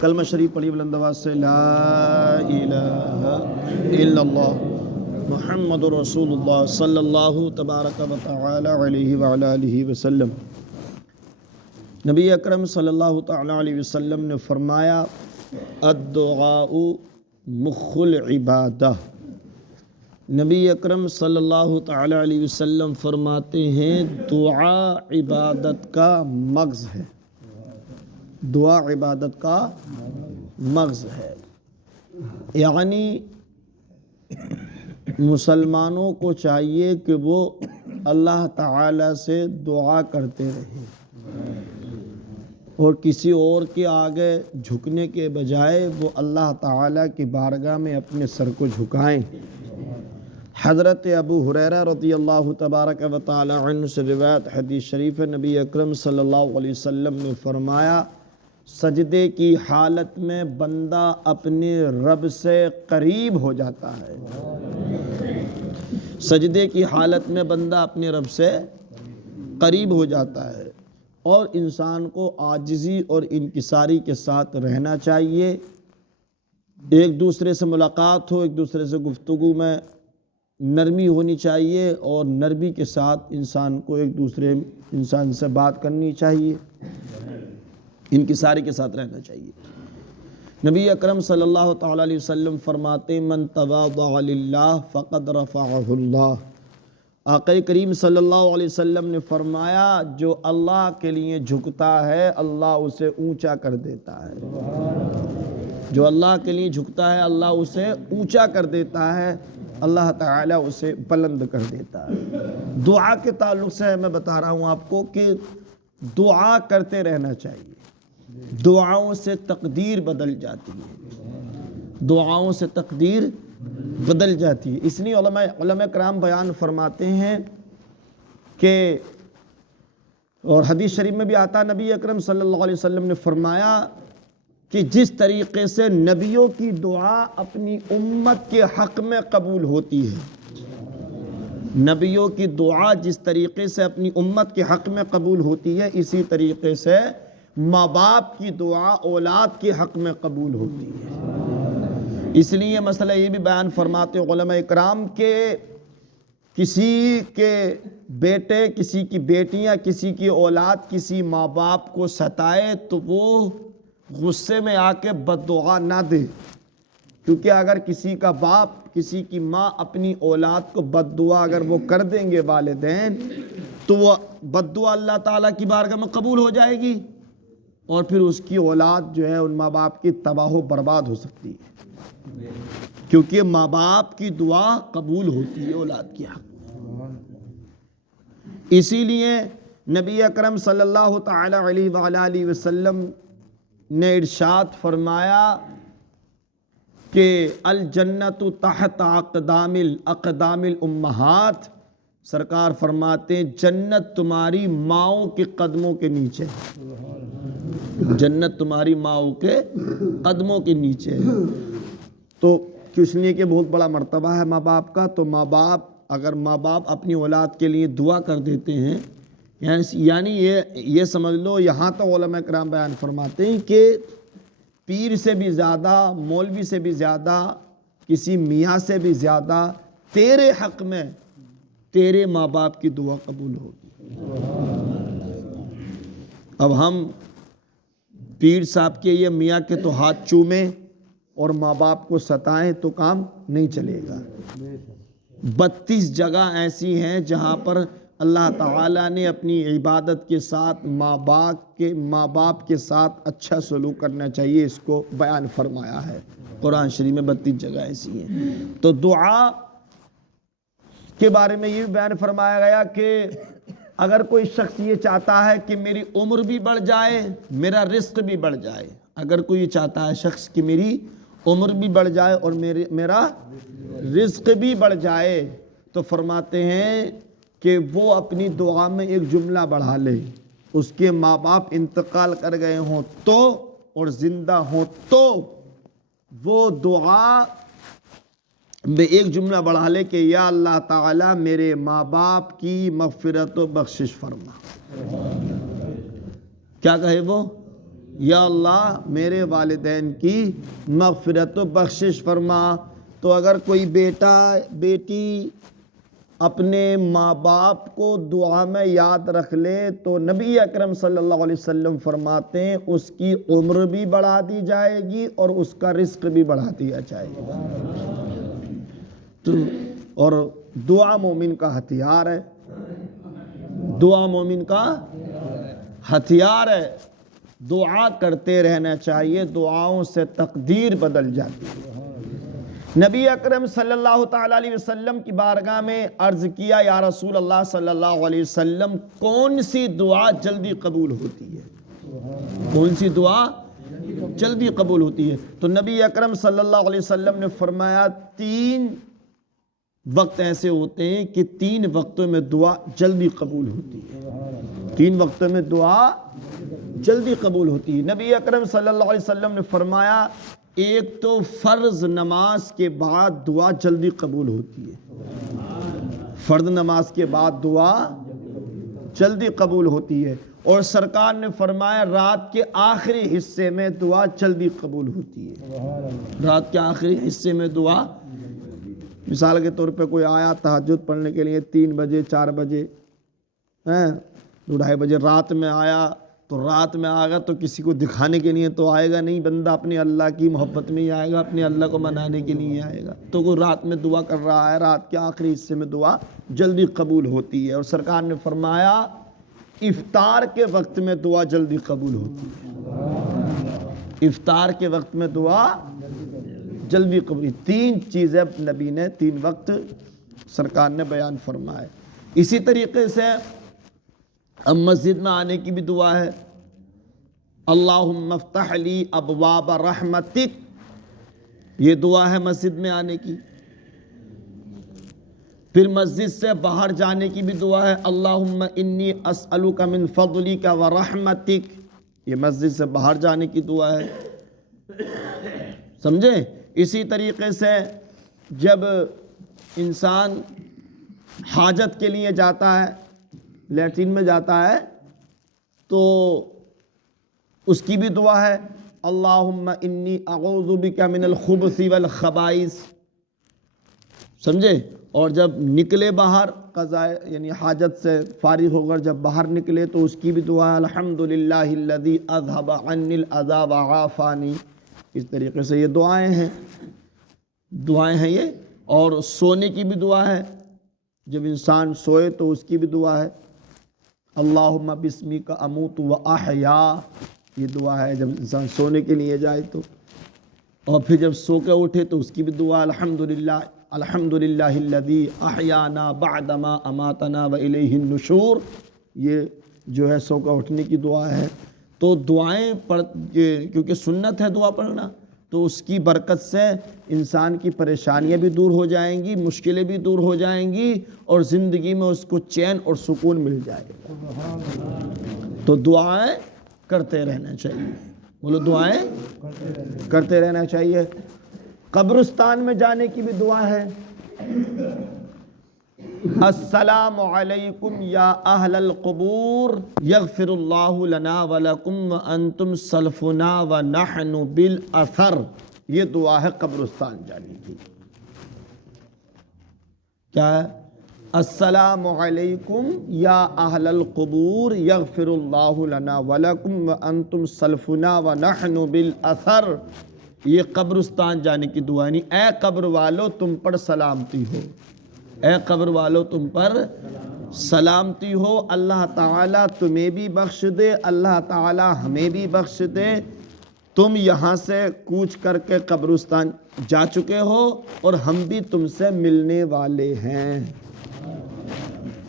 کلمہ شریف پڑھی بلند آواز سے، لا الہ الا اللہ محمد رسول اللہ صلی اللہ تبارک و تعالی علیہ وعلی آلہ وسلم۔ نبی اکرم صلی اللہ تعالی علیہ وسلم نے فرمایا، الدعاء مخ العبادہ۔ نبی اکرم صلی اللہ تعالی علیہ وسلم فرماتے ہیں دعا عبادت کا مغز ہے، دعا عبادت کا مغز ہے۔ یعنی مسلمانوں کو چاہیے کہ وہ اللہ تعالی سے دعا کرتے رہیں اور کسی اور کے آگے جھکنے کے بجائے وہ اللہ تعالی کی بارگاہ میں اپنے سر کو جھکائیں۔ حضرت ابو ہریرہ رضی اللہ تبارک و تعالی عنہ سے روایت حدیث شریف ہے، نبی اکرم صلی اللہ علیہ وسلم نے فرمایا، سجدے کی حالت میں بندہ اپنے رب سے قریب ہو جاتا ہے۔ سجدے کی حالت میں بندہ اپنے رب سے قریب ہو جاتا ہے، اور انسان کو عاجزی اور انکساری کے ساتھ رہنا چاہیے۔ ایک دوسرے سے ملاقات ہو، ایک دوسرے سے گفتگو میں نرمی ہونی چاہیے، اور نرمی کے ساتھ انسان کو ایک دوسرے انسان سے بات کرنی چاہیے، انکساری کے ساتھ رہنا چاہیے۔ نبی اکرم صلی اللہ تعالی علیہ وسلم فرماتے، من تواضع للہ فقد رفعہ اللہ۔ آقا کریم صلی اللہ علیہ وسلم نے فرمایا، جو اللہ کے لیے جھکتا ہے اللہ اسے اونچا کر دیتا ہے۔ جو اللہ کے لیے جھکتا ہے اللہ اسے اونچا کر دیتا ہے، اللہ تعالیٰ اسے بلند کر دیتا ہے۔ دعا کے تعلق سے میں بتا رہا ہوں آپ کو کہ دعا کرتے رہنا چاہیے۔ دعاؤں سے تقدیر بدل جاتی ہے، دعاؤں سے تقدیر بدل جاتی ہے۔ اس لیے علماء کرام بیان فرماتے ہیں کہ، اور حدیث شریف میں بھی آتا، نبی اکرم صلی اللہ علیہ وسلم نے فرمایا کہ جس طریقے سے نبیوں کی دعا اپنی امت کے حق میں قبول ہوتی ہے، نبیوں کی دعا جس طریقے سے اپنی امت کے حق میں قبول ہوتی ہے، اسی طریقے سے ماں باپ کی دعا اولاد کے حق میں قبول ہوتی ہے۔ اس لیے یہ مسئلہ یہ بھی بیان فرماتے علماء اکرام کہ کسی کے بیٹے، کسی کی بیٹیاں، کسی کی اولاد کسی ماں باپ کو ستائے تو وہ غصے میں آ کے بد دعا نہ دے، کیونکہ اگر کسی کا باپ، کسی کی ماں اپنی اولاد کو بد دعا اگر وہ کر دیں گے والدین، تو وہ بد دعا اللہ تعالیٰ کی بارگاہ میں قبول ہو جائے گی، اور پھر اس کی اولاد جو ہے ان ماں باپ کی تباہ و برباد ہو سکتی ہے، کیونکہ ماں باپ کی دعا قبول ہوتی ہے اولاد کی حق۔ اسی لیے نبی اکرم صلی اللہ تعالی علیہ وآلہ وسلم نے ارشاد فرمایا کہ الجنت تحت اقدام الامہات۔ سرکار فرماتے ہیں جنت تمہاری ماؤں کے قدموں کے نیچے ہے، جنت تمہاری ماؤں کے قدموں کے نیچے ہے۔ تو اس لیے کہ بہت بڑا مرتبہ ہے ماں باپ کا، تو ماں باپ، اگر ماں باپ اپنی اولاد کے لیے دعا کر دیتے ہیں، یعنی یہ سمجھ لو، یہاں تو علماء کرام بیان فرماتے ہیں کہ پیر سے بھی زیادہ، مولوی سے بھی زیادہ، کسی میاں سے بھی زیادہ تیرے حق میں تیرے ماں باپ کی دعا قبول ہوگی۔ اب ہم پیر صاحب کے یا میاں کے تو ہاتھ چومیں اور ماں باپ کو ستائیں تو کام نہیں چلے گا۔ 32 جگہ ایسی ہیں جہاں پر اللہ تعالیٰ نے اپنی عبادت کے ساتھ ماں باپ کے ساتھ اچھا سلوک کرنا چاہیے، اس کو بیان فرمایا ہے قرآن شریف میں۔ 32 جگہ ایسی ہیں۔ تو دعا کے بارے میں یہ بھی بیان فرمایا گیا کہ اگر کوئی شخص یہ چاہتا ہے کہ میری عمر بھی بڑھ جائے، میرا رزق بھی بڑھ جائے، اگر کوئی یہ چاہتا ہے شخص کہ میری عمر بھی بڑھ جائے اور میرا رزق بھی بڑھ جائے، تو فرماتے ہیں کہ وہ اپنی دعا میں ایک جملہ بڑھا لے، اس کے ماں باپ انتقال کر گئے ہوں تو اور زندہ ہوں تو وہ دعا میں ایک جملہ بڑھا لے کہ یا اللہ تعالیٰ میرے ماں باپ کی مغفرت و بخشش فرما۔ کیا کہے وہ؟ یا اللہ میرے والدین کی مغفرت و بخشش فرما۔ تو اگر کوئی بیٹا بیٹی اپنے ماں باپ کو دعا میں یاد رکھ لے تو نبی اکرم صلی اللہ علیہ وسلم فرماتے ہیں اس کی عمر بھی بڑھا دی جائے گی اور اس کا رزق بھی بڑھا دیا جائے گا۔ اور دعا مومن کا ہتھیار ہے، دعا مومن کا ہتھیار ہے۔ دعا کرتے رہنا چاہیے، دعاؤں سے تقدیر بدل جاتی ہے۔ نبی اکرم صلی اللہ تعالیٰ علیہ وسلم کی بارگاہ میں عرض کیا، یا رسول اللہ صلی اللہ علیہ وسلم کون سی دعا جلدی قبول ہوتی ہے؟ کون سی دعا جلدی قبول ہوتی ہے؟ تو نبی اکرم صلی اللہ علیہ وسلم نے فرمایا 3 وقت ایسے ہوتے ہیں کہ 3 وقتوں میں دعا جلدی قبول ہوتی ہے۔ 3 وقتوں میں دعا جلدی قبول ہوتی ہے۔ نبی اکرم صلی اللہ علیہ وسلم نے فرمایا ایک تو فرض نماز کے بعد دعا جلدی قبول ہوتی ہے، فرض نماز کے بعد دعا جلدی قبول ہوتی ہے، اور سرکار نے فرمایا رات کے آخری حصے میں دعا جلدی قبول ہوتی ہے۔ رات کے آخری حصے میں دعا، مثال کے طور پہ کوئی آیا تہجد پڑھنے کے لیے 3 بجے 4 بجے 2-2:30 بجے رات میں آیا، تو رات میں آئے گا تو کسی کو دکھانے کے لیے تو آئے گا نہیں، بندہ اپنے اللہ کی محبت میں ہی آئے گا، اپنے اللہ کو منانے کے لیے آئے گا۔ تو کوئی رات میں دعا کر رہا ہے، رات کے آخری حصے میں دعا جلدی قبول ہوتی ہے، اور سرکار نے فرمایا افطار کے وقت میں دعا جلدی قبول ہوتی ہے۔ افطار کے وقت میں دعا جلدی قبول، 3 چیزیں نبی نے 3 وقت سرکار نے بیان فرمائے۔ اسی طریقے سے اب مسجد میں آنے کی بھی دعا ہے، اللہم افتح لی ابواب رحمتک، یہ دعا ہے مسجد میں آنے کی۔ پھر مسجد سے باہر جانے کی بھی دعا ہے، اللہم انی اسألک من فضلک ورحمتک، یہ مسجد سے باہر جانے کی دعا ہے، سمجھے؟ اسی طریقے سے جب انسان حاجت کے لیے جاتا ہے، لیٹرین میں جاتا ہے، تو اس کی بھی دعا ہے، اللہم انی اعوذ بک من الخبث والخبائث، سمجھے؟ اور جب نکلے باہر قضاء یعنی حاجت سے فارغ ہو کر جب باہر نکلے تو اس کی بھی دعا ہے، الحمدللہ الذی اذھب عنی الاذی وعافانی۔ اس طریقے سے یہ دعائیں ہیں یہ۔ اور سونے کی بھی دعا ہے، جب انسان سوئے تو اس کی بھی دعا ہے، اللہم بسمک اموت و احیا، یہ دعا ہے جب انسان سونے کے لیے جائے تو۔ اور پھر جب سو کے اٹھے تو اس کی بھی دعا، الحمدللہ الذی احیانا بعدما اماتنا والیہ النشور، یہ جو ہے سو کے اٹھنے کی دعا ہے۔ تو دعائیں کیونکہ سنت ہے دعا پڑھنا، تو اس کی برکت سے انسان کی پریشانیاں بھی دور ہو جائیں گی، مشکلیں بھی دور ہو جائیں گی، اور زندگی میں اس کو چین اور سکون مل جائے گا۔ تو دعائیں کرتے رہنا چاہیے، بولو دعائیں کرتے رہنا چاہیے۔ قبرستان میں جانے کی بھی دعا ہے، السلام علیکم یا اہل القبور یغفر اللہ لنا ولکم وانتم سلفنا ونحن بالاثر، یہ دعا ہے قبرستان جانے کی۔ کیا ہے؟ السلام علیکم یا اہل القبور یغفر اللہ لنا ولکم وانتم سلفنا ونحن بالاثر، یہ قبرستان جانے کی دعا، یعنی اے قبر والو تم پر سلامتی ہو، اے قبر والو تم پر سلامتی ہو، اللہ تعالیٰ تمہیں بھی بخش دے، اللہ تعالیٰ ہمیں بھی بخش دے، تم یہاں سے کوچ کر کے قبرستان جا چکے ہو اور ہم بھی تم سے ملنے والے ہیں،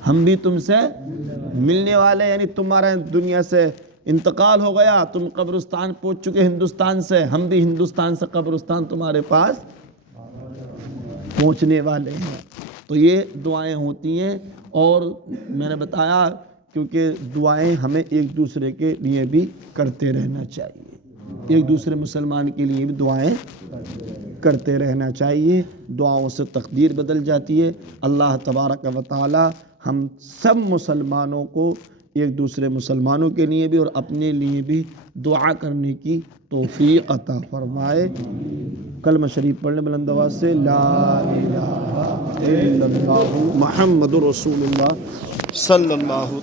ہم بھی تم سے ملنے والے، یعنی تمہارا دنیا سے انتقال ہو گیا، تم قبرستان پہنچ چکے ہندوستان سے، ہم بھی ہندوستان سے قبرستان تمہارے پاس پہنچنے والے ہیں۔ تو یہ دعائیں ہوتی ہیں، اور میں نے بتایا کیونکہ دعائیں ہمیں ایک دوسرے کے لیے بھی کرتے رہنا چاہیے، ایک دوسرے مسلمان کے لیے بھی دعائیں کرتے رہنا چاہیے، دعاؤں سے تقدیر بدل جاتی ہے۔ اللہ تبارک و تعالی ہم سب مسلمانوں کو ایک دوسرے مسلمانوں کے لیے بھی اور اپنے لیے بھی دعا کرنے کی توفیق عطا فرمائے۔ کلمہ شریف پڑھنے بلند آواز سے، لا الہ الا اللہ محمد رسول اللہ صلی اللہ